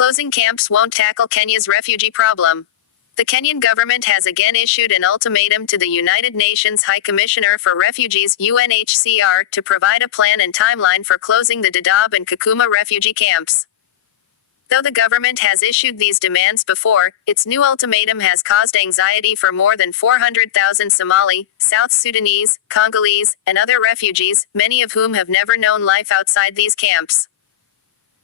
Closing camps won't tackle Kenya's refugee problem. The Kenyan government has again issued an ultimatum to the United Nations High Commissioner for Refugees (UNHCR) to provide a plan and timeline for closing the Dadaab and Kakuma refugee camps. Though the government has issued these demands before, its new ultimatum has caused anxiety for more than 400,000 Somali, South Sudanese, Congolese, and other refugees, many of whom have never known life outside these camps.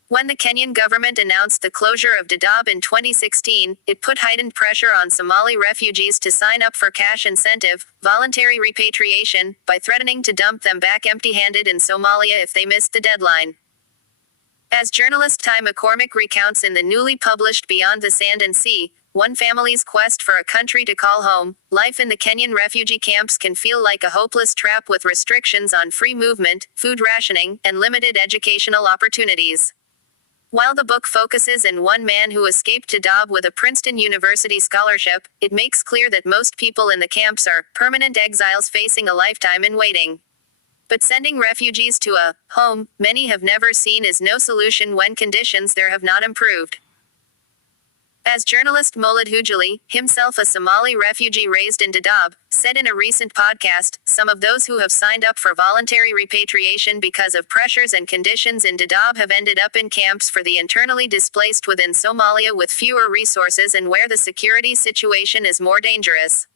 When the Kenyan government announced the closure of Dadaab in 2016, it put heightened pressure on Somali refugees to sign up for cash incentive, voluntary repatriation, by threatening to dump them back empty-handed in Somalia if they missed the deadline. As journalist Ty McCormick recounts in the newly published Beyond the Sand and Sea, one family's quest for a country to call home, life in the Kenyan refugee camps can feel like a hopeless trap with restrictions on free movement, food rationing, and limited educational opportunities. While the book focuses on one man who escaped Dadaab with a Princeton University scholarship, it makes clear that most people in the camps are permanent exiles facing a lifetime in waiting. But sending refugees to a home many have never seen is no solution when conditions there have not improved. As journalist Molad Hujali, himself a Somali refugee raised in Dadaab, said in a recent podcast, some of those who have signed up for voluntary repatriation because of pressures and conditions in Dadaab have ended up in camps for the internally displaced within Somalia with fewer resources and where the security situation is more dangerous.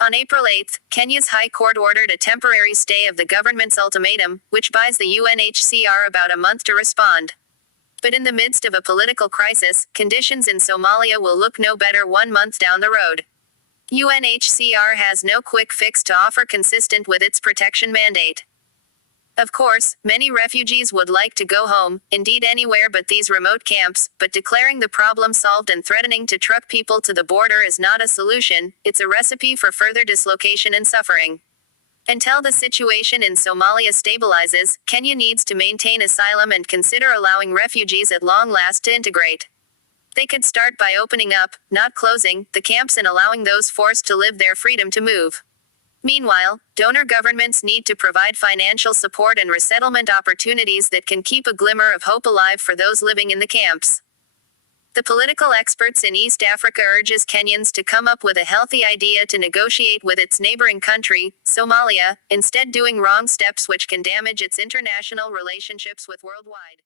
On April 8, Kenya's High Court ordered a temporary stay of the government's ultimatum, which buys the UNHCR about a month to respond. But in the midst of a political crisis, conditions in Somalia will look no better 1 month down the road. UNHCR has no quick fix to offer consistent with its protection mandate. Of course, many refugees would like to go home, indeed anywhere but these remote camps, but declaring the problem solved and threatening to truck people to the border is not a solution, it's a recipe for further dislocation and suffering. Until the situation in Somalia stabilizes, Kenya needs to maintain asylum and consider allowing refugees at long last to integrate. They could start by opening up, not closing, the camps and allowing those forced to live their freedom to move. Meanwhile, donor governments need to provide financial support and resettlement opportunities that can keep a glimmer of hope alive for those living in the camps. The political experts in East Africa urges Kenyans to come up with a healthy idea to negotiate with its neighboring country, Somalia, instead doing wrong steps which can damage its international relationships with worldwide.